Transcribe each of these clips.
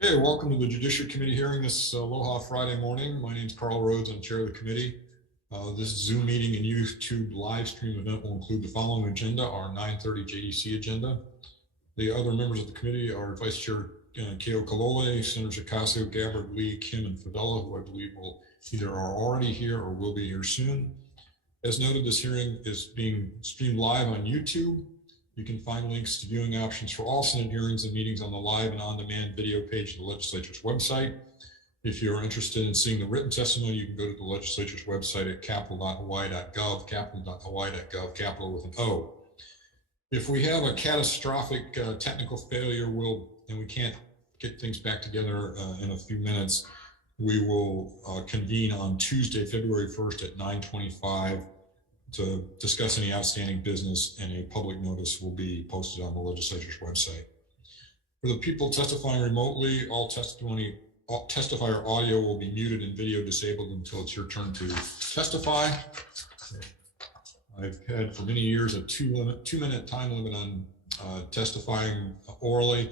Okay, welcome to the Judiciary Committee hearing this Aloha Friday morning. My name is Carl Rhodes. I'm chair of the committee. This Zoom meeting and YouTube live stream event will include the following agenda: our 9:30 JDC agenda. The other members of the committee are Vice Chair Keo Kalole, Senators Ocasio, Gabbard, Lee, Kim, and Favela, who I believe will either are already here or will be here soon. As noted, this hearing is being streamed live on YouTube. You can find links to viewing options for all Senate hearings and meetings on the live and on-demand video page of the legislature's website. If you're interested in seeing the written testimony, you can go to the legislature's website at capitol.hawaii.gov, capitol.hawaii.gov, capital with an O. If we have a catastrophic technical failure, and we can't get things back together in a few minutes, we will convene on Tuesday, February 1st at 9:25 to discuss any outstanding business, and a public notice will be posted on the legislature's website. For the people testifying remotely, all testifier audio will be muted and video disabled until it's your turn to testify. I've had for many years a two-minute time limit on testifying orally,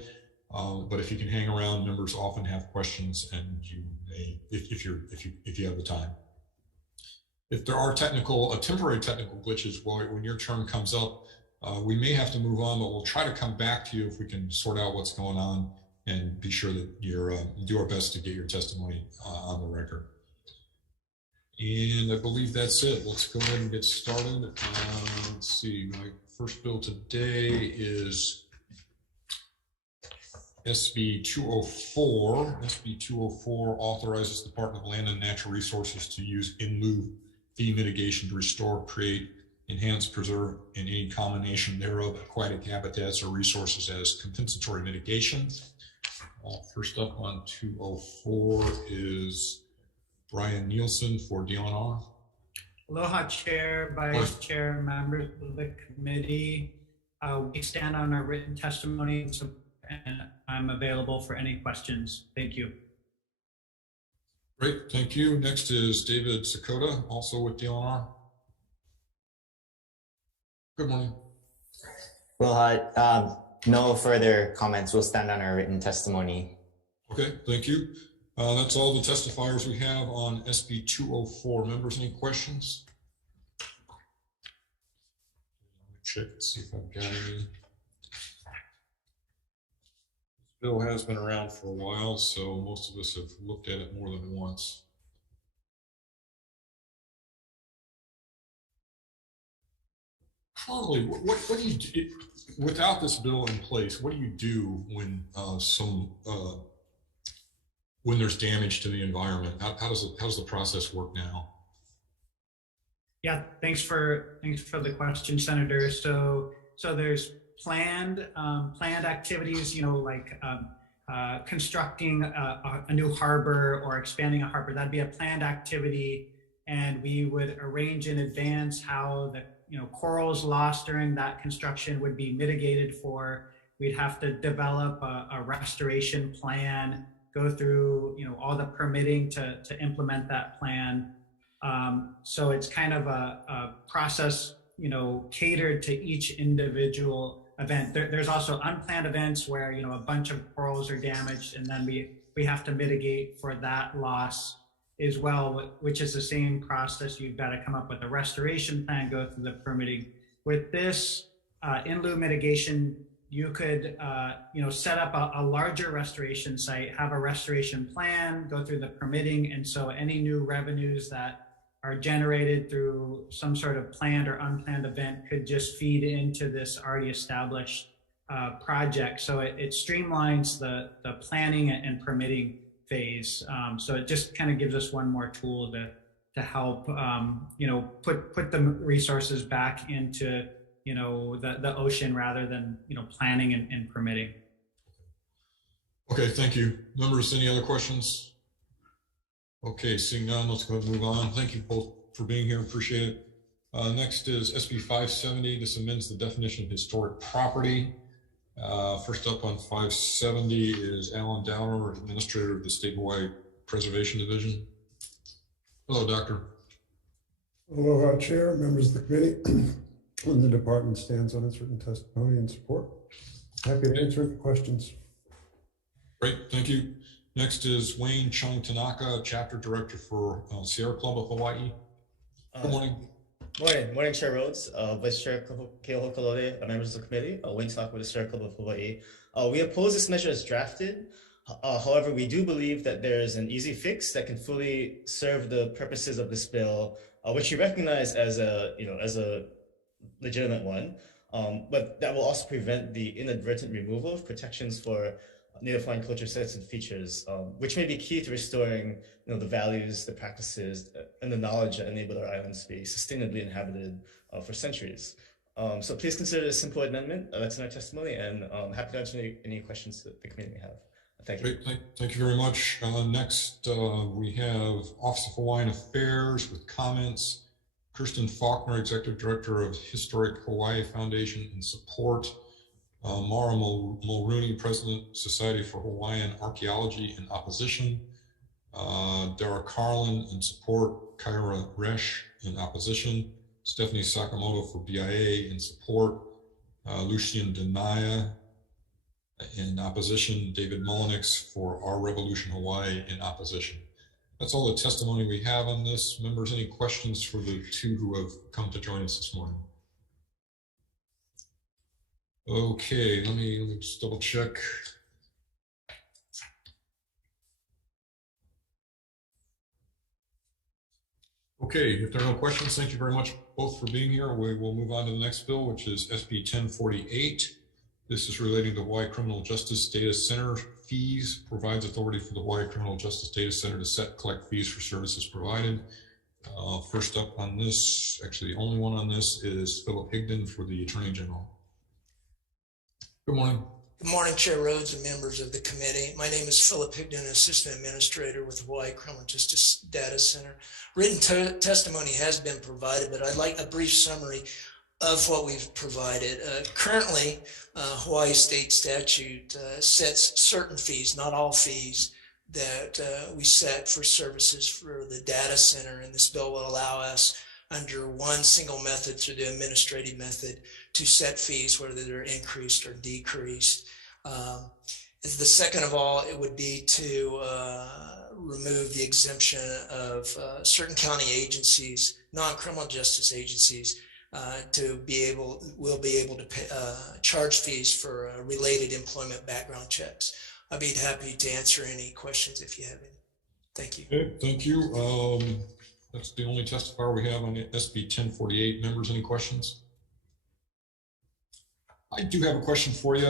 but if you can hang around, members often have questions, and you may, if you have the time. If there are temporary technical glitches when your turn comes up, we may have to move on, but we'll try to come back to you if we can sort out what's going on and be sure that you're do our best to get your testimony on the record. And I believe that's it. Let's go ahead and get started. Let's see, my first bill today is SB 204. SB 204 authorizes the Department of Land and Natural Resources to use in lieu fee mitigation to restore, create, enhance, preserve, and any combination thereof aquatic habitats or resources as compensatory mitigation. First up on 204 is Brian Nielsen for DLNR. Aloha, Chair, Vice Chair, members of the committee. We stand on our written testimony, and I'm available for any questions. Thank you. Great, thank you. Next is David Sakota, also with DLNR. Good morning. Aloha. No further comments. We'll stand on our written testimony. Okay, thank you. That's all the testifiers we have on SB 204. Members, any questions? Let me check and see if I've got any. This bill has been around for a while, so most of us have looked at it more than once. Probably, what do you do without this bill in place? What do you do when when there's damage to the environment? How does the process work now? Yeah, thanks for the question, Senator. So there's planned activities, like constructing a new harbor or expanding a harbor. That'd be a planned activity, and we would arrange in advance how the corals lost during that construction would be mitigated for. We'd have to develop a restoration plan, go through all the permitting to implement that plan. So it's kind of a process catered to each individual event. There's also unplanned events where a bunch of corals are damaged, and then we have to mitigate for that loss as well, which is the same process. You've got to come up with a restoration plan, go through the permitting. With this in lieu mitigation, you could set up a larger restoration site, have a restoration plan, go through the permitting, and so any new revenues that are generated through some sort of planned or unplanned event could just feed into this already established project. So it streamlines the planning and permitting phase. So it just kind of gives us one more tool to help put the resources back into the ocean rather than planning and permitting. Okay, thank you. Members, any other questions? Okay, seeing none, let's go ahead and move on. Thank you both for being here, appreciate it. Next is SB 570. This amends the definition of historic property. First up on 570 is Alan Downer, Administrator of the State Hawaii Preservation Division. Hello, Doctor. Aloha, Chair, members of the committee. And the department stands on its written testimony and support. Happy to answer any questions. Great, thank you. Next is Wayne Chung Tanaka, Chapter Director for Sierra Club of Hawaii. Good morning. Morning, Chair Rhodes, Vice Chair Keoho Kalode, members of the committee. Wayne Tanaka with the Sierra Club of Hawaii. We oppose this measure as drafted. However, we do believe that there is an easy fix that can fully serve the purposes of this bill, which we recognize as a legitimate one, but that will also prevent the inadvertent removal of protections for Native Hawaiian culture sets and features, which may be key to restoring the values, the practices, and the knowledge that enabled our islands to be sustainably inhabited for centuries. So please consider this simple amendment that's in our testimony, and happy to answer any questions that the committee may have. Thank you. Great. Thank you very much. Next, we have Office of Hawaiian Affairs with comments. Kirsten Faulkner, Executive Director of Historic Hawaii Foundation in support. Mara Mulrooney, President, Society for Hawaiian Archaeology in opposition. Dara Carlin in support. Kyra Resch in opposition. Stephanie Sakamoto for BIA in support. Lucian Denaya in opposition. David Mullenix for Our Revolution Hawaii in opposition. That's all the testimony we have on this. Members, any questions for the two who have come to join us this morning? Okay, let me just double check. Okay, if there are no questions, thank you very much both for being here. We will move on to the next bill, which is SB 1048. This is relating to Hawaii Criminal Justice Data Center fees, provides authority for the Hawaii Criminal Justice Data Center to collect fees for services provided. First up on this, actually the only one on this, is Philip Higdon for the Attorney General. Good morning. Good morning, Chair Rhodes and members of the committee. My name is Philip Higdon, Assistant Administrator with the Hawaii Criminal Justice Data Center. Written testimony has been provided, but I'd like a brief summary of what we've provided. Currently, Hawaii state statute sets certain fees, not all fees, that we set for services for the data center, and this bill will allow us under one single method through the administrative method to set fees, whether they're increased or decreased. The second of all, it would be to remove the exemption of certain county agencies, non-criminal justice agencies, will be able to pay, charge fees for related employment background checks. I'd be happy to answer any questions if you have any. Thank you. Okay, thank you. That's the only testifier we have on SB 1048. Members, any questions? I do have a question for you.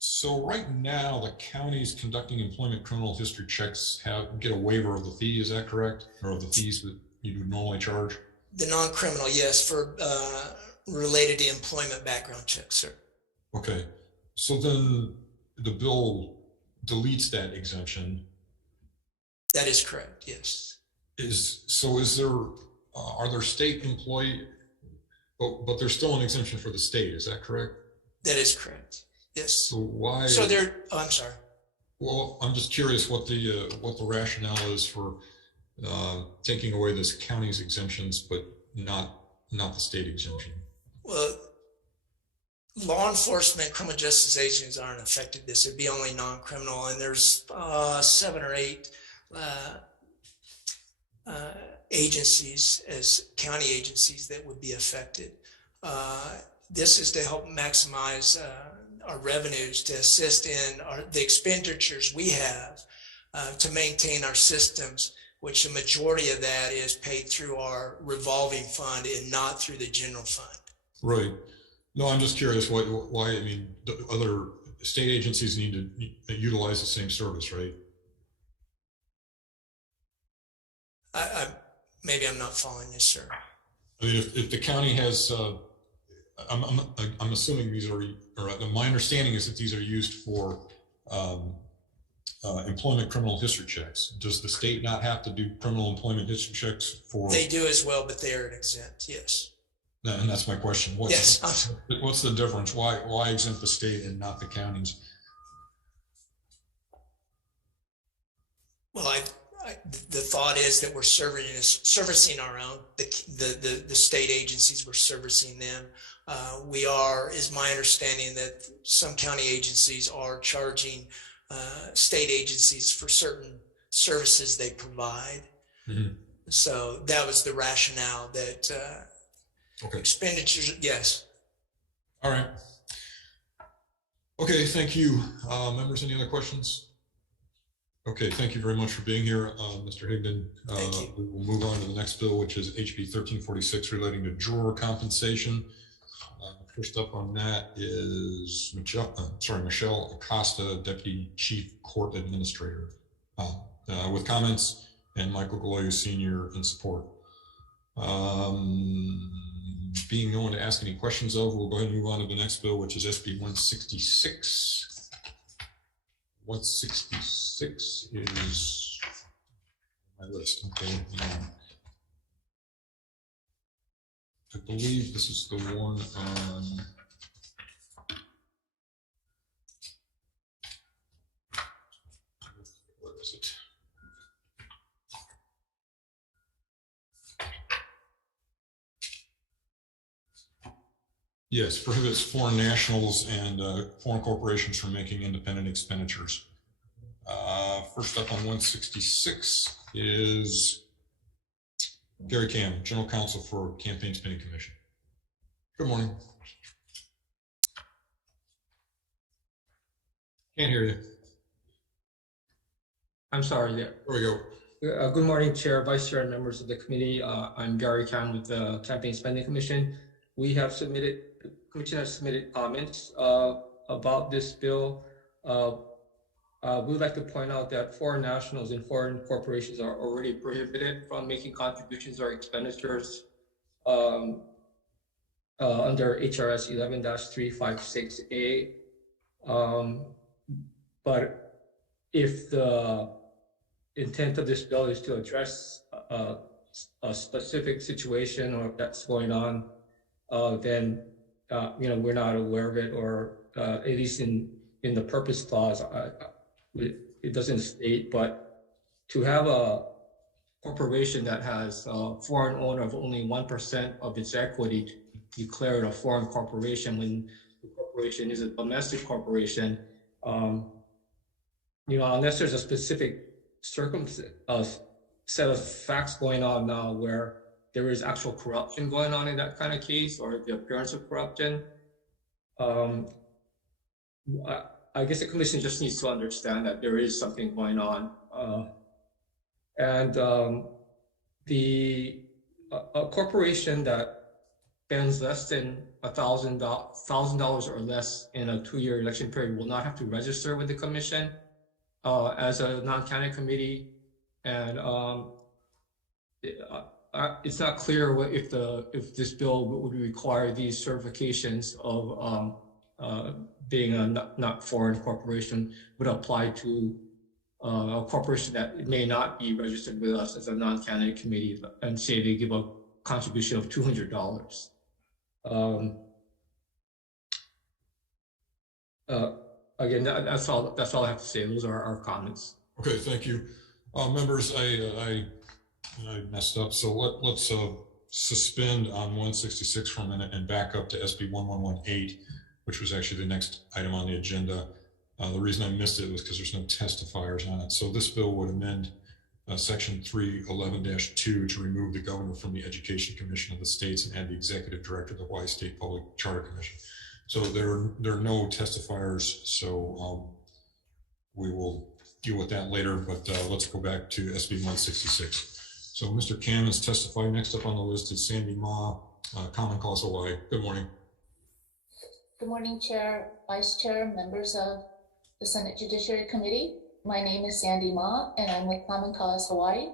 So right now, the counties conducting employment criminal history checks get a waiver of the fee. Is that correct? Or of the fees that you would normally charge? The non-criminal, yes, for related to employment background checks, sir. Okay, so then the bill deletes that exemption. That is correct, yes. Are there state employee, but there's still an exemption for the state, is that correct? That is correct, yes. So why? So I'm sorry. Well, I'm just curious what the rationale is for taking away this county's exemptions, but not the state exemption. Well, law enforcement, criminal justice agencies aren't affected this. It'd be only non-criminal, and there's 7 or 8 agencies as county agencies that would be affected. This is to help maximize our revenues, to assist in the expenditures we have to maintain our systems, which the majority of that is paid through our revolving fund and not through the general fund. Right. No, I'm just curious why I mean, the other state agencies need to utilize the same service, right? Maybe I'm not following you, sir. I mean, if the county has, I'm assuming these are, or my understanding is that these are used for employment criminal history checks. Does the state not have to do criminal employment history checks for? They do as well, but they are exempt, yes. And that's my question. What's the difference? Why exempt the state and not the counties? Well, the thought is that we're servicing our own, the state agencies, we're servicing them. We are, is my understanding that some county agencies are charging state agencies for certain services they provide. Mhm. So that was the rationale that Okay. expenditures, yes. All right. Okay, thank you. Members, any other questions? Okay, thank you very much for being here, Mr. Higdon. Thank you. We will move on to the next bill, which is HB 1346 relating to juror compensation. First up on that is Michelle Acosta, Deputy Chief Court Administrator, with comments, and Michael Galoyo Sr. in support. Being no one to ask any questions of, we'll go ahead and move on to the next bill, which is SB 166. 166 is my list. Okay. I believe this is the one on where is it? Yes, prohibits foreign nationals and foreign corporations from making independent expenditures. First up on 166 is Gary Cam, General Counsel for Campaign Spending Commission. Good morning. Can't hear you. I'm sorry. There we go. Good morning, Chair, Vice Chair, and members of the committee. I'm Gary Cam with the Campaign Spending Commission. We have submitted, the Commission has submitted comments about this bill. We would like to point out that foreign nationals and foreign corporations are already prohibited from making contributions or expenditures under HRS 11-356A. But if the intent of this bill is to address a specific situation or that's going on, then we're not aware of it, or at least in the purpose clause, it doesn't state. But to have a corporation that has a foreign owner of only 1% of its equity declared a foreign corporation when the corporation is a domestic corporation, unless there's a specific set of facts going on now where there is actual corruption going on in that kind of case, or the appearance of corruption, I guess the Commission just needs to understand that there is something going on. A corporation that spends less than $1,000 or less in a 2-year election period will not have to register with the Commission as a non-canon committee, and it's not clear if this bill would require these certifications of being a not foreign corporation would apply to a corporation that may not be registered with us as a non-canon committee, and say they give a contribution of $200. Again, that's all I have to say. Those are our comments. Okay, thank you. Members, I messed up. So let's suspend on 166 for a minute and back up to SB 1118, which was actually the next item on the agenda. The reason I missed it was because there's no testifiers on it. So this bill would amend Section 311-2 to remove the governor from the Education Commission of the states and add the executive director of the Hawaii State Public Charter Commission. So there are no testifiers. So we will deal with that later, but let's go back to SB 166. So Mr. Cam is testifying. Next up on the list is Sandy Ma, Common Cause Hawaii. Good morning. Good morning, Chair, Vice Chair, members of the Senate Judiciary Committee. My name is Sandy Ma, and I'm with Common Cause Hawaii.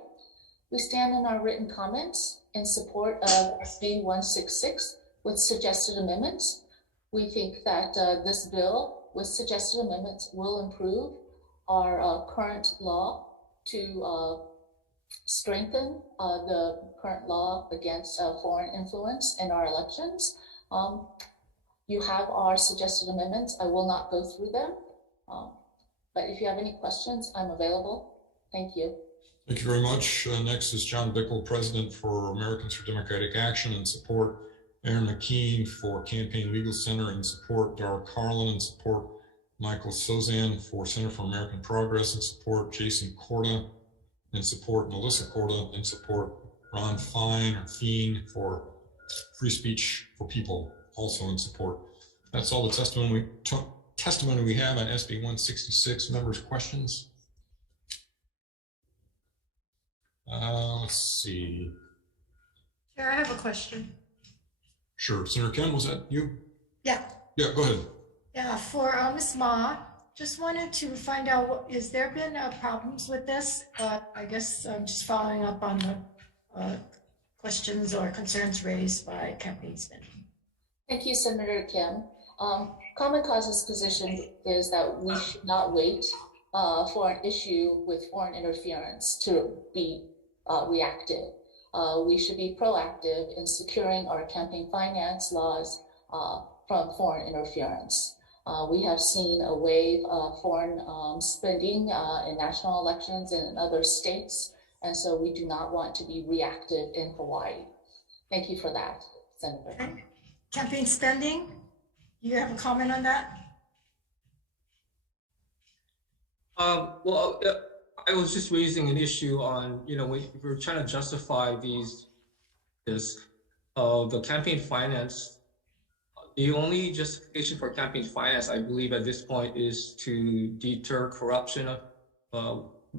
We stand in our written comments in support of SB 166 with suggested amendments. We think that this bill with suggested amendments will improve our current law to strengthen the current law against foreign influence in our elections. You have our suggested amendments. I will not go through them, but if you have any questions, I'm available. Thank you. Thank you very much. Next is John Bickel, President for Americans for Democratic Action, in support. Aaron McKean for Campaign Legal Center, in support. Dara Carlin, in support. Michael Sozan for Center for American Progress in support, Jason Corda in support, Melissa Corda in support, Ron Fien for Free Speech for People also in support. That's all the testimony we have on SB 166. Members, questions? Let's see. Chair, I have a question. Sure. Senator Ken, was that you? Yeah. Yeah, go ahead. Yeah, for Ms. Ma, just wanted to find out, is there been problems with this? I guess I'm just following up on the questions or concerns raised by campaign spending. Thank you, Senator Kim. Common Cause's position is that we should not wait for an issue with foreign interference to be reactive. We should be proactive in securing our campaign finance laws from foreign interference. We have seen a wave of foreign spending in national elections and in other states, and so we do not want to be reactive in Hawaii. Thank you for that, Senator. Okay. Campaign spending, you have a comment on that? Well, I was just raising an issue on, we're trying to justify the campaign finance. The only justification for campaign finance, I believe at this point, is to deter corruption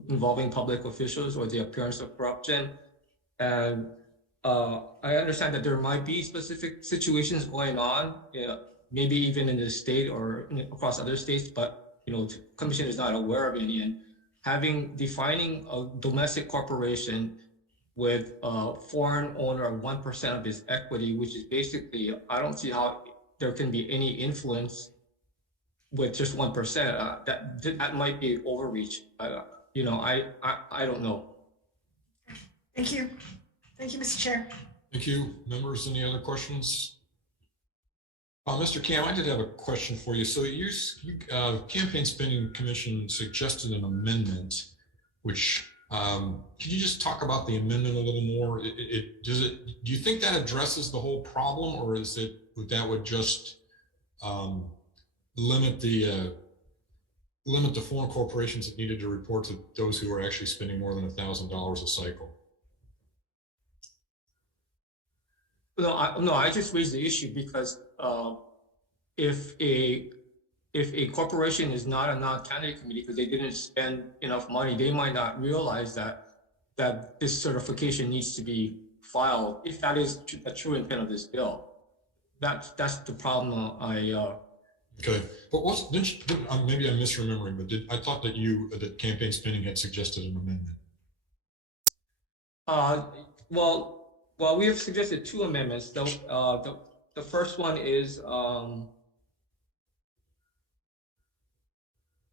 involving public officials or the appearance of corruption. And I understand that there might be specific situations going on, maybe even in the state or across other states, but the commission is not aware of any. And defining a domestic corporation with a foreign owner of 1% of its equity, which is basically, I don't see how there can be any influence with just 1%. That might be overreach. I don't know. Thank you. Thank you, Mr. Chair. Thank you. Members, any other questions? Mr. Cam, I did have a question for you. So Campaign Spending Commission suggested an amendment, which could you just talk about the amendment a little more? Do you think that addresses the whole problem, or would just limit the foreign corporations that needed to report to those who are actually spending more than $1,000 a cycle? No, I just raised the issue because if a corporation is not a non-candidate committee because they didn't spend enough money, they might not realize that this certification needs to be filed, if that is a true intent of this bill. That's the problem. Okay, but maybe I'm misremembering, but I thought that campaign spending had suggested an amendment. Well, we have suggested two amendments. The first one is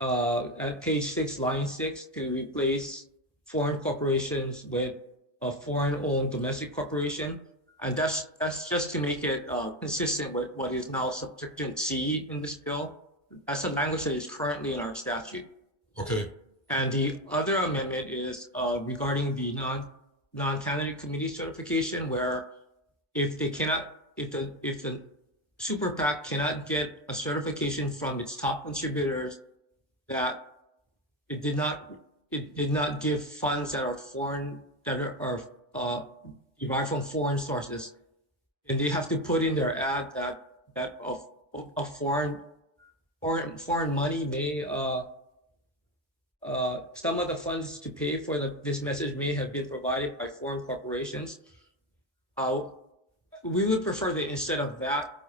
at page 6, line 6, to replace foreign corporations with a foreign-owned domestic corporation. And that's just to make it consistent with what is now subsection C in this bill. That's a language that is currently in our statute. Okay. And the other amendment is regarding the non-candidate committee certification, where if the super PAC cannot get a certification from its top contributors that it did not give funds that are foreign, that are derived from foreign sources, and they have to put in their ad that of foreign money may some of the funds to pay for this message may have been provided by foreign corporations. We would prefer that instead of that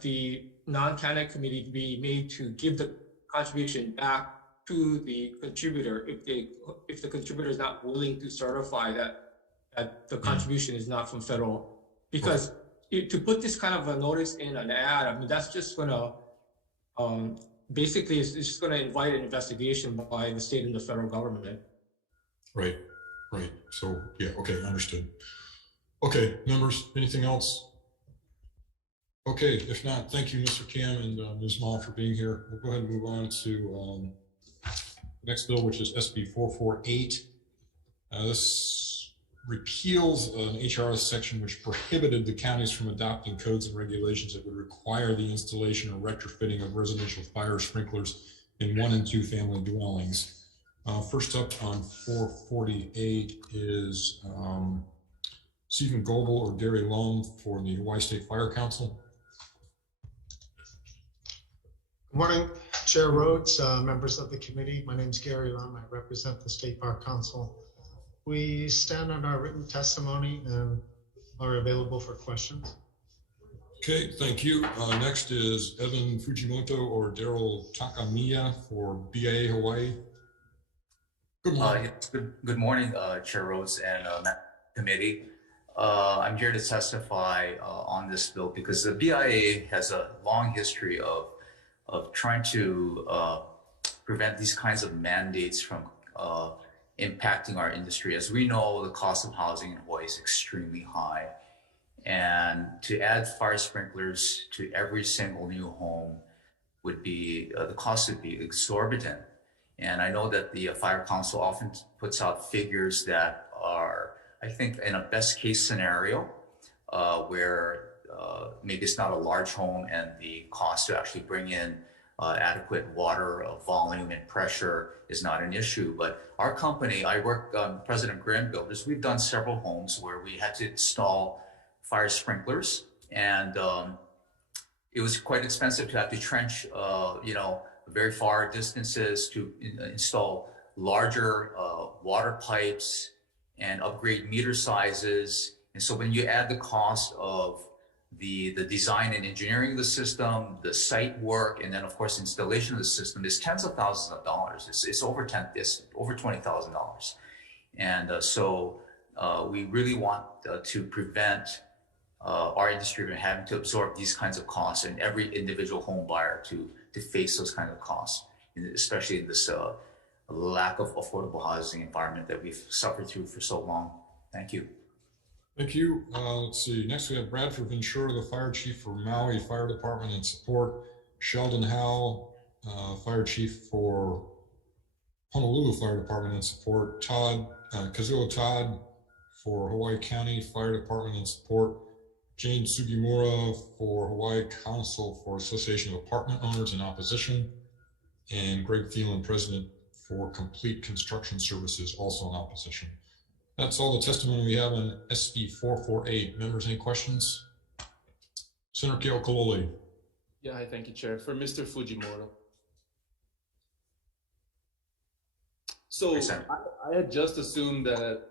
the non-candidate committee be made to give the contribution back to the contributor if the contributor is not willing to certify that the contribution is not from federal. Because to put this kind of a notice in an ad, I mean, that's just going to basically it's just going to invite an investigation by the state and the federal government. Right. So yeah, okay, understood. Okay, members, anything else? Okay, if not, thank you, Mr. Kim and Ms. Ma for being here. We'll go ahead and move on to the next bill, which is SB 448. This repeals an HRS section which prohibited the counties from adopting codes and regulations that would require the installation or retrofitting of residential fire sprinklers in 1 and 2 family dwellings. First up on 448 is Stephen Goebel or Gary Lum for the Hawaii State Fire Council. Good morning, Chair Rhodes, members of the committee. My name is Gary Lum. I represent the State Bar Council. We stand on our written testimony and are available for questions. Okay, thank you. Next is Evan Fujimoto or Daryl Takamiya for BIA Hawaii. Good morning. Yes, good morning, Chair Rhodes and committee. I'm here to testify on this bill because the BIA has a long history of trying to prevent these kinds of mandates from impacting our industry. As we know, the cost of housing in Hawaii is extremely high. And to add fire sprinklers to every single new home would be, the cost would be exorbitant. And I know that the Fire Council often puts out figures that are, I think, in a best case scenario, where maybe it's not a large home and the cost to actually bring in adequate water volume and pressure is not an issue. But our company, I work on President Graham Builders, we've done several homes where we had to install fire sprinklers, and it was quite expensive to have to trench, very far distances to install larger water pipes and upgrade meter sizes. And so when you add the cost of the design and engineering of the system, the site work, and then of course installation of the system, is tens of thousands of dollars. It's over $20,000. And so we really want to prevent our industry from having to absorb these kinds of costs, and every individual home buyer to face those kinds of costs, especially in this lack of affordable housing environment that we've suffered through for so long. Thank you. Thank you. Let's see. Next, we have Bradford Ventura, the fire chief for Maui Fire Department and support. Sheldon Howe, fire chief for Honolulu Fire Department and support. Kazuo Todd for Hawaii County Fire Department and support. Jane Sugimura for Hawaii Council for Association of Apartment Owners in opposition. And Greg Thielen, president for Complete Construction Services, also in opposition. That's all the testimony we have on SB 448. Members, any questions? Senator Keokalole. Yeah, hi, thank you, Chair. For Mr. Fujimoto. So I had just assumed that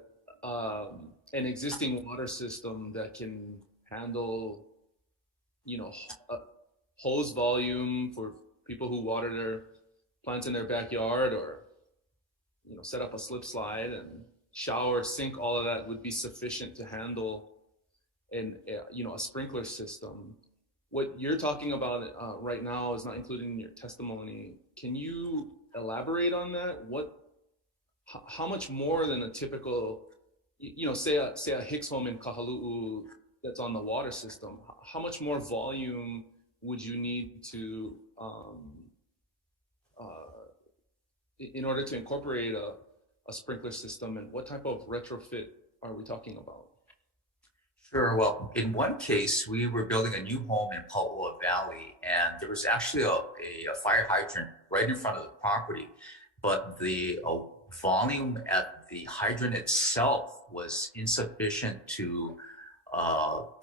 an existing water system that can handle, hose volume for people who water their plants in their backyard, or, set up a slip slide and shower, sink, all of that would be sufficient to handle a sprinkler system. What you're talking about right now is not included in your testimony. Can you elaborate on that? How much more than a typical, say a Hicks home in Kahalu'u that's on the water system, how much more volume would you need to, in order to incorporate a sprinkler system, and what type of retrofit are we talking about? Sure. Well, in one case, we were building a new home in Paoa Valley, and there was actually a fire hydrant right in front of the property, but the volume at the hydrant itself was insufficient to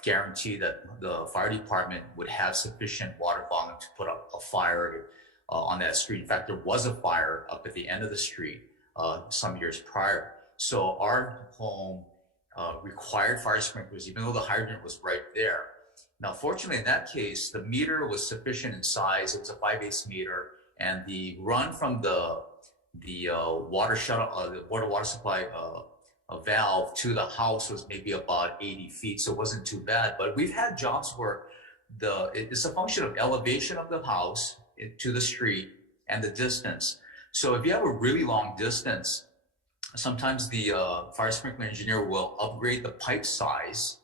guarantee that the fire department would have sufficient water volume to put up a fire on that street. In fact, there was a fire up at the end of the street some years prior. So our home required fire sprinklers, even though the hydrant was right there. Now, fortunately, in that case, the meter was sufficient in size. It was a 5/8 meter, and the run from the water shuttle, the water supply valve to the house was maybe about 80 feet, so it wasn't too bad. But we've had jobs where it's a function of elevation of the house to the street and the distance. So if you have a really long distance, sometimes the fire sprinkler engineer will upgrade the pipe size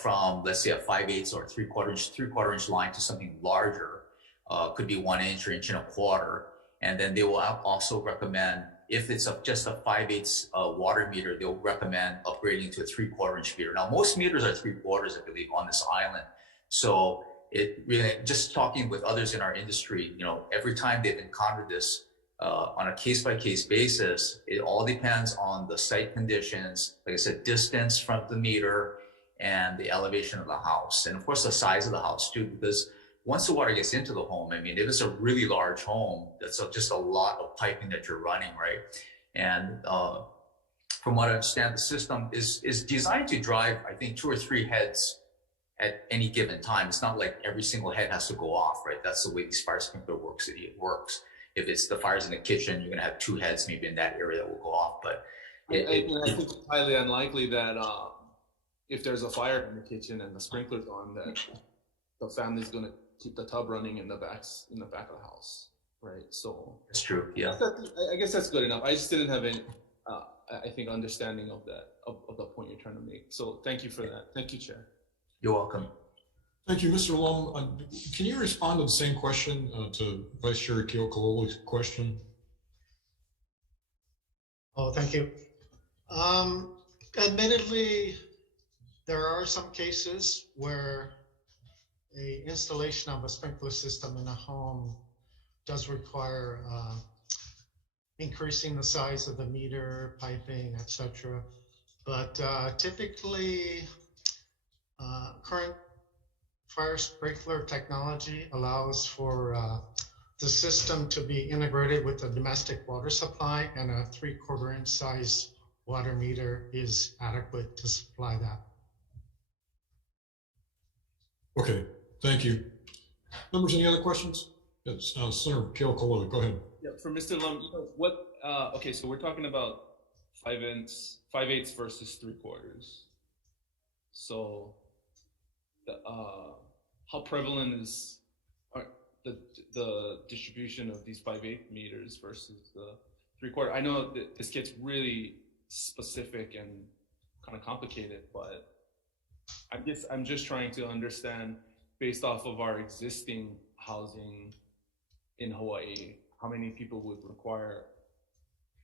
from, let's say, a 5/8 or 3/4 inch line to something larger. Could be 1 inch or 1.25 inches. And then they will also recommend if it's just a 5/8 water meter, they'll recommend upgrading to a 3/4 inch meter. Now, most meters are 3/4, I believe, on this island. So it really, just talking with others in our industry, every time they've encountered this on a case-by-case basis, it all depends on the site conditions, like I said, distance from the meter and the elevation of the house. And of course, the size of the house too, because once the water gets into the home, I mean, if it's a really large home, that's just a lot of piping that you're running, right? And from what I understand, the system is designed to drive, I think, 2 or 3 heads at any given time. It's not like every single head has to go off, right? That's the way these fire sprinkler works. It works. If it's the fires in the kitchen, you're gonna have 2 heads maybe in that area that will go off. But I think it's highly unlikely that if there's a fire in the kitchen and the sprinkler's on, that the family's gonna keep the tub running in the back of the house, right? So it's true. Yeah. I guess that's good enough. I just didn't have any, I think, understanding of that of the point you're trying to make. So thank you for that. Thank you, Chair. You're welcome. Thank you, Mr. Lum. Can you respond to the same question to Vice Chair Keokaloli's question? Oh, thank you. Admittedly, there are some cases where the installation of a sprinkler system in a home does require increasing the size of the meter, piping, etc. But typically, current fire sprinkler technology allows for the system to be integrated with a domestic water supply, and a 3/4 inch size water meter is adequate to supply that. Okay, thank you. Members, any other questions? Yes, Senator Keokaloli, go ahead. Yeah, for Mr. Lum, okay, so we're talking about 5/8 versus 3/4. So how prevalent is the distribution of these 5/8 meters versus the 3/4? I know that this gets really specific and kind of complicated, but I'm just trying to understand, based off of our existing housing in Hawaii, how many people would require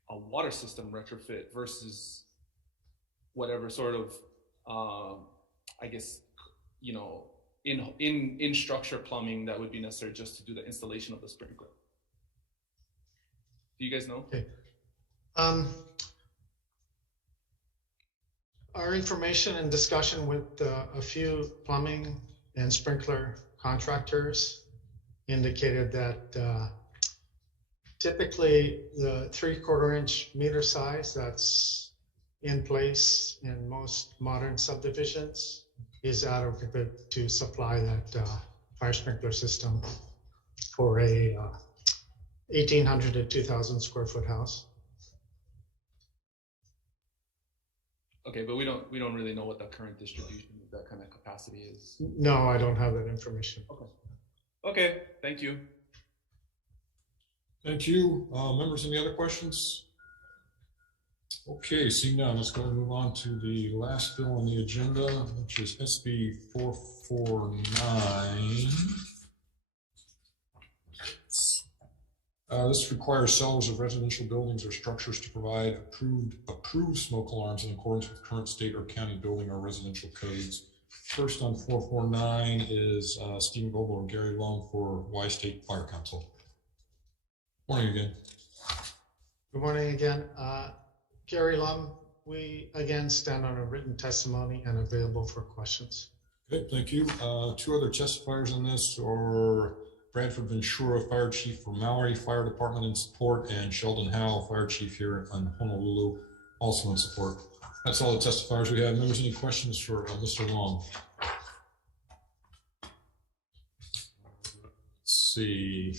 a water system retrofit versus whatever sort of I guess, in structure plumbing that would be necessary just to do the installation of the sprinkler. Do you guys know? Okay. Our information and discussion with a few plumbing and sprinkler contractors indicated that typically the 3/4 inch meter size that's in place in most modern subdivisions is adequate to supply that fire sprinkler system for a 1,800 to 2,000 square foot house. Okay, but we don't really know what the current distribution of that kind of capacity is. No, I don't have that information. Okay, thank you. Thank you. Members, any other questions? Okay, seeing none, let's go and move on to the last bill on the agenda, which is SB 449. This requires sellers of residential buildings or structures to provide approved smoke alarms in accordance with current state or county building or residential codes. First on 449 is Stephen Goebel and Gary Lum for Hawaii State Fire Council. Morning again. Good morning again. Gary Lum, we again stand on a written testimony and available for questions. Okay, thank you. 2 other testifiers on this are Bradford Ventura, Fire Chief for Maui Fire Department in support, and Sheldon Howell, Fire Chief here in Honolulu, also in support. That's all the testifiers we have. Members, any questions for Mr. Long? Let's see.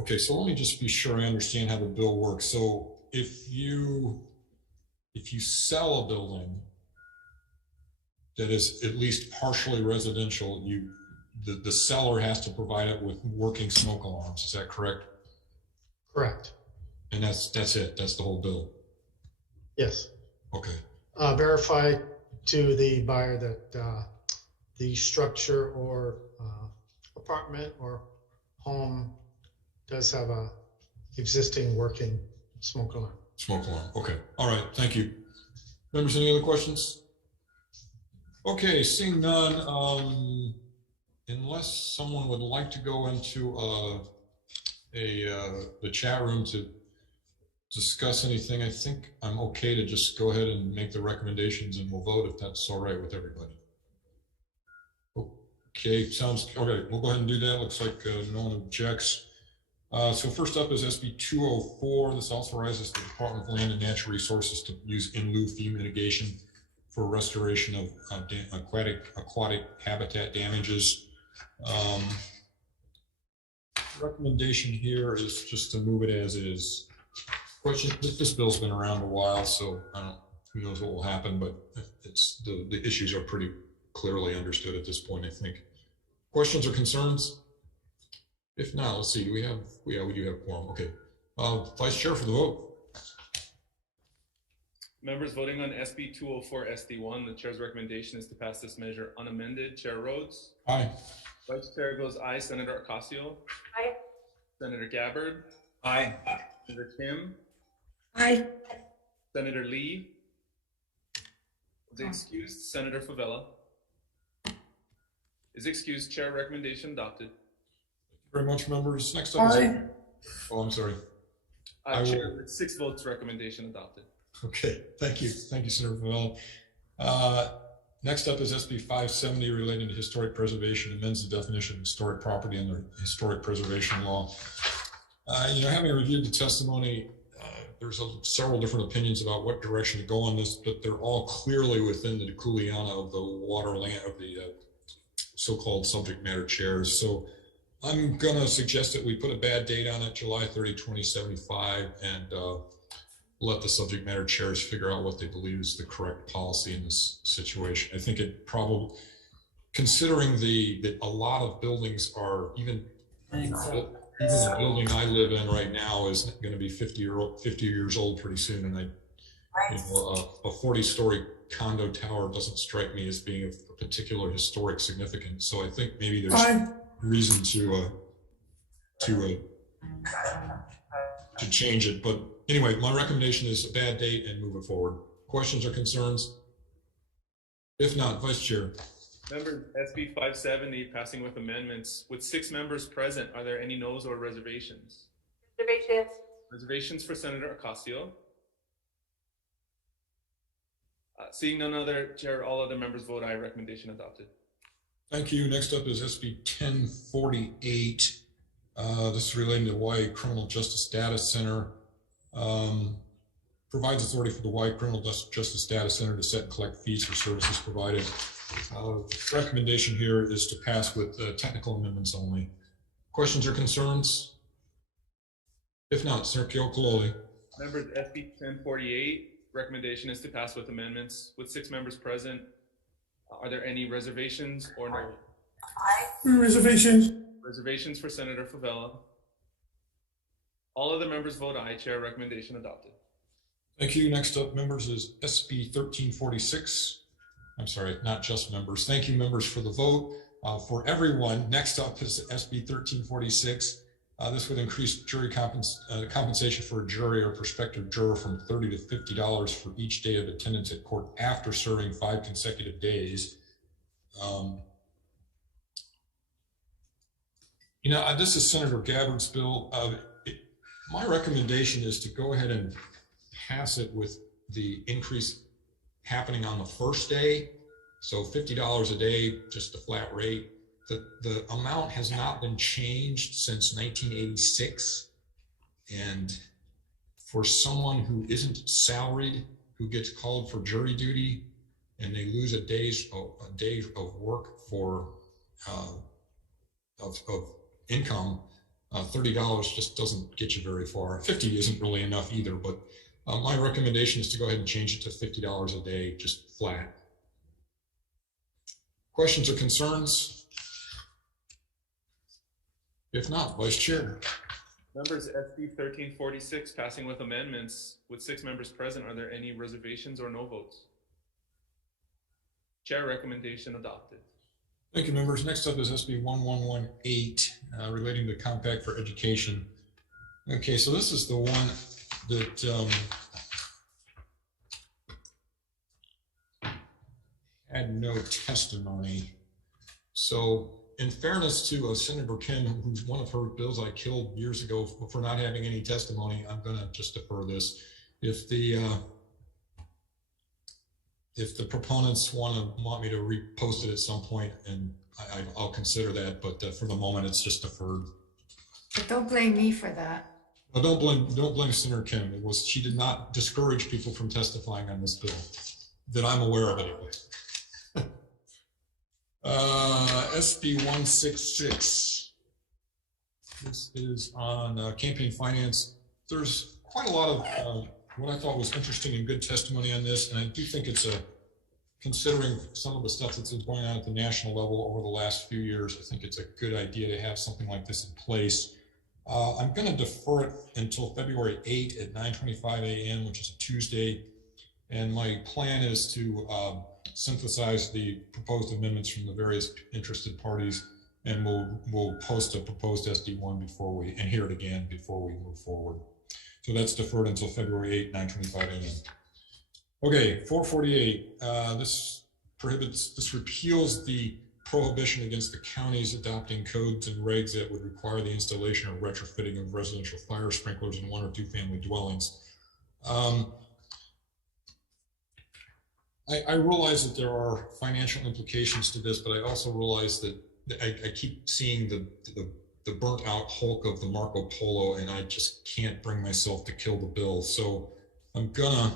Okay, so let me just be sure I understand how the bill works. So if you sell a building that is at least partially residential, the seller has to provide it with working smoke alarms. Is that correct? Correct. And that's it. That's the whole bill. Yes. Okay. Verify to the buyer that the structure or apartment or home does have a existing working smoke alarm. Smoke alarm. Okay. All right. Thank you. Members, any other questions? Okay. Seeing none, unless someone would like to go into the chat room to discuss anything, I think I'm okay to just go ahead and make the recommendations and we'll vote if that's all right with everybody. Okay, sounds okay. We'll go ahead and do that. Looks like no one objects. So first up is SB 204. This authorizes the Department of Land and Natural Resources to use in lieu fee mitigation for restoration of aquatic habitat damages. Recommendation here is just to move it as is. Question: this bill's been around a while, so who knows what will happen, but it's the issues are pretty clearly understood at this point, I think. Questions or concerns? If not, let's see. We do have quorum. Okay. Vice Chair for the vote. Members voting on SB 204 SD1, the chair's recommendation is to pass this measure unamended. Chair Rhodes? Aye. Vice Chair goes aye. Senator Ocasio? Aye. Senator Gabbard? Aye. Senator Kim? Aye. Senator Lee? Is excused. Senator Favela? Is excused. Chair recommendation adopted. Very much, members. Next up is, oh, I'm sorry. Chair, with 6 votes, recommendation adopted. Okay, thank you, Senator Favela. Next up is SB 570 relating to historic preservation, amends the definition of historic property under historic preservation law. Having reviewed the testimony, there's several different opinions about what direction to go on this, but they're all clearly within the kuleana of the waterland of the so-called subject matter chairs. So I'm going to suggest that we put a bad date on it, July 30, 2075, and let the subject matter chairs figure out what they believe is the correct policy in this situation. I think it probably, considering that a lot of buildings are, even the building I live in right now is going to be 50 years old pretty soon, and a 40-story condo tower doesn't strike me as being of particular historic significance. So I think maybe there's reason to change it. But anyway, my recommendation is a bad date and move it forward. Questions or concerns? If not, Vice Chair. Members, SB 570 passing with amendments. With 6 members present, are there any noes or reservations? Reservations. Reservations for Senator Ocasio. Seeing none other, Chair, all other members vote aye. Recommendation adopted. Thank you. Next up is SB 1048. This is relating to Hawaii Criminal Justice Data Center. Provides authority for the Hawaii Criminal Justice Data Center to set and collect fees for services provided. Recommendation here is to pass with technical amendments only. Questions or concerns? If not, Senator Keokalole. Members, SB 1048, recommendation is to pass with amendments. With 6 members present, are there any reservations or no? Reservations. Reservations for Senator Favela. All other members vote aye. Chair, recommendation adopted. Thank you. Next up, members, is SB 1346. I'm sorry, not just members. Thank you, members, for the vote. For everyone, next up is SB 1346. This would increase jury compensation for a jury or prospective juror from $30 to $50 for each day of attendance at court after serving 5 consecutive days. This is Senator Gabbard's bill. My recommendation is to go ahead and pass it with the increase happening on the first day. So $50 a day, just a flat rate. The amount has not been changed since 1986. And for someone who isn't salaried, who gets called for jury duty, and they lose a day of work for of income, $30 just doesn't get you very far. 50 isn't really enough either, but my recommendation is to go ahead and change it to $50 a day, just flat. Questions or concerns? If not, Vice Chair. Members, SB 1346 passing with amendments. With 6 members present, are there any reservations or no votes? Chair, recommendation adopted. Thank you, members. Next up is SB 1118 relating to Compact for Education. Okay, so this is the one that had no testimony. So in fairness to Senator Kim, who's one of her bills I killed years ago for not having any testimony, I'm gonna just defer this. If the proponents want me to repost it at some point, and I'll consider that, but for the moment, it's just deferred. But don't blame me for that. Well, don't blame Senator Kim. She did not discourage people from testifying on this bill that I'm aware of anyway. SB 166. This is on campaign finance. There's quite a lot of what I thought was interesting and good testimony on this, and I do think it's considering some of the stuff that's been going on at the national level over the last few years, I think it's a good idea to have something like this in place. I'm going to defer it until February 8 at 9:25 a.m., which is a Tuesday, and my plan is to synthesize the proposed amendments from the various interested parties, and we'll post a proposed SD1 and hear it again before we move forward. So that's deferred until February 8, 9:25 a.m. Okay, 448. This repeals the prohibition against the counties adopting codes and regs that would require the installation or retrofitting of residential fire sprinklers in 1 or 2 family dwellings. I realize that there are financial implications to this, but I also realize that I keep seeing the burnt out hulk of the Marco Polo, and I just can't bring myself to kill the bill. So I'm gonna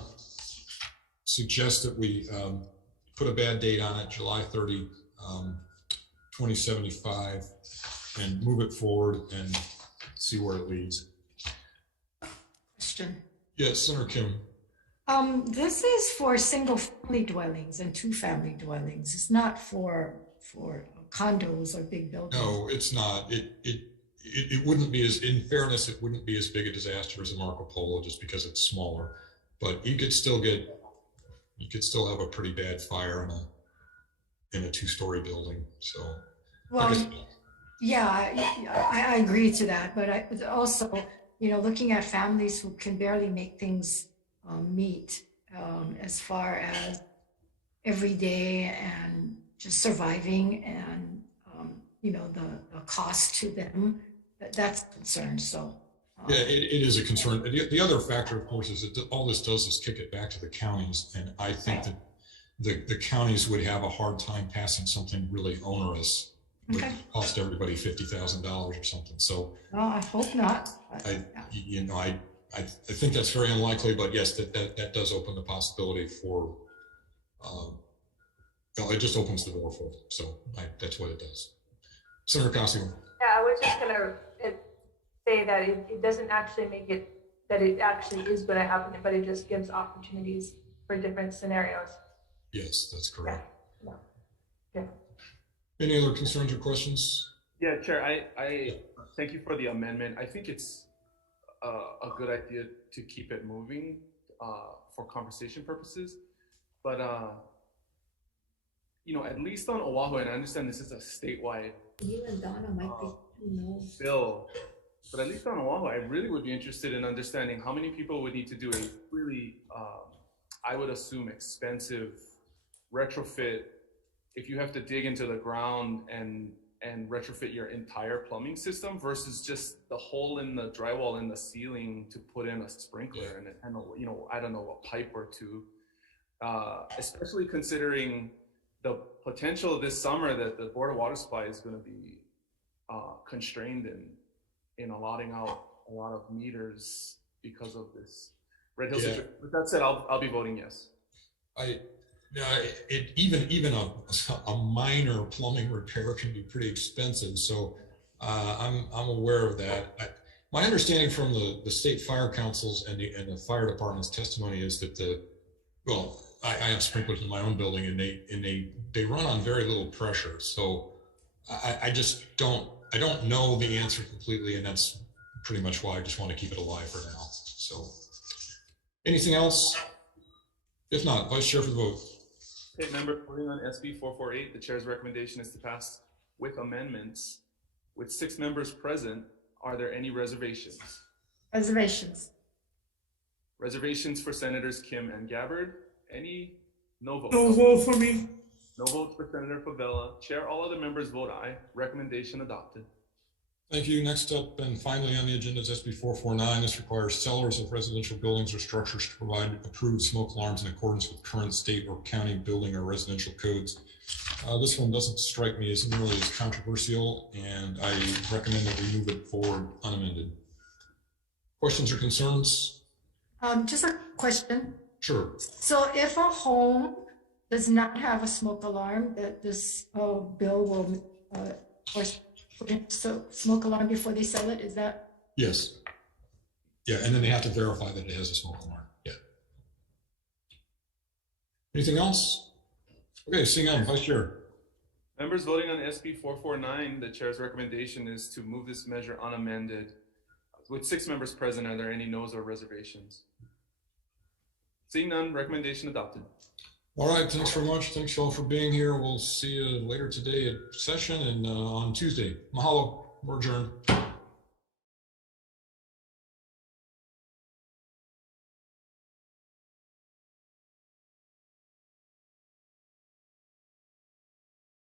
suggest that we put a bad date on it, July 30, 2075, and move it forward and see where it leads. Question. Yes, Senator Kim. This is for single family dwellings and 2 family dwellings. It's not for condos or big buildings. No, it's not. It wouldn't be as, in fairness, it wouldn't be as big a disaster as a Marco Polo just because it's smaller, but you could still have a pretty bad fire in a 2-story building. So, well, yeah, I agree to that, but also, looking at families who can barely make things meet as far as every day and just surviving, and the cost to them, that's a concern. So yeah, it is a concern. The other factor, of course, is that all this does is kick it back to the counties, and I think that the counties would have a hard time passing something really onerous. Would cost everybody $50,000 or something. So well, I hope not. I think that's very unlikely, but yes, that does open the possibility for. It just opens the door for it. So that's what it does. Senator Casio. Yeah, I was just gonna say that it doesn't actually make it that it actually is going to happen, but it just gives opportunities for different scenarios. Yes, that's correct. Yeah. Any other concerns or questions? Yeah, Chair, I thank you for the amendment. I think it's a good idea to keep it moving for conversation purposes, but at least on Oahu, and I understand this is a statewide you and Donna might be bill, but at least on Oahu, I really would be interested in understanding how many people would need to do a really, I would assume, expensive retrofit if you have to dig into the ground and retrofit your entire plumbing system versus just the hole in the drywall in the ceiling to put in a sprinkler and I don't know, a pipe or two, especially considering the potential this summer that the Board of Water Supply is going to be constrained in allotting out a lot of meters because of this Red Hill situation. With that said, I'll be voting yes. Even a minor plumbing repair can be pretty expensive, so I'm aware of that. My understanding from the state fire councils and the fire department's testimony is that I have sprinklers in my own building, and they run on very little pressure. So I just don't know the answer completely, and that's pretty much why I just want to keep it alive for now. So anything else? If not, Vice Chair for the vote. Okay, member voting on SB 448, the chair's recommendation is to pass with amendments. With 6 members present, are there any reservations? Reservations. Reservations for Senators Kim and Gabbard? Any? No vote. No vote for me. No vote for Senator Favela. Chair, all other members vote aye. Recommendation adopted. Thank you. Next up and finally on the agenda is SB 449. This requires sellers of residential buildings or structures to provide approved smoke alarms in accordance with current state or county building or residential codes. This one doesn't strike me as nearly as controversial, and I recommend that we move it forward unamended. Questions or concerns? Just a question. Sure. So if a home does not have a smoke alarm, that this bill will put in smoke alarm before they sell it, is that? Yes. Yeah, and then they have to verify that it has a smoke alarm. Yeah. Anything else? Okay, seeing none, Vice Chair. Members voting on SB 449, the chair's recommendation is to move this measure unamended. With 6 members present, are there any no's or reservations? Seeing none, recommendation adopted. All right, thanks very much. Thanks all for being here. We'll see you later today at session and on Tuesday. Mahalo, we're adjourned.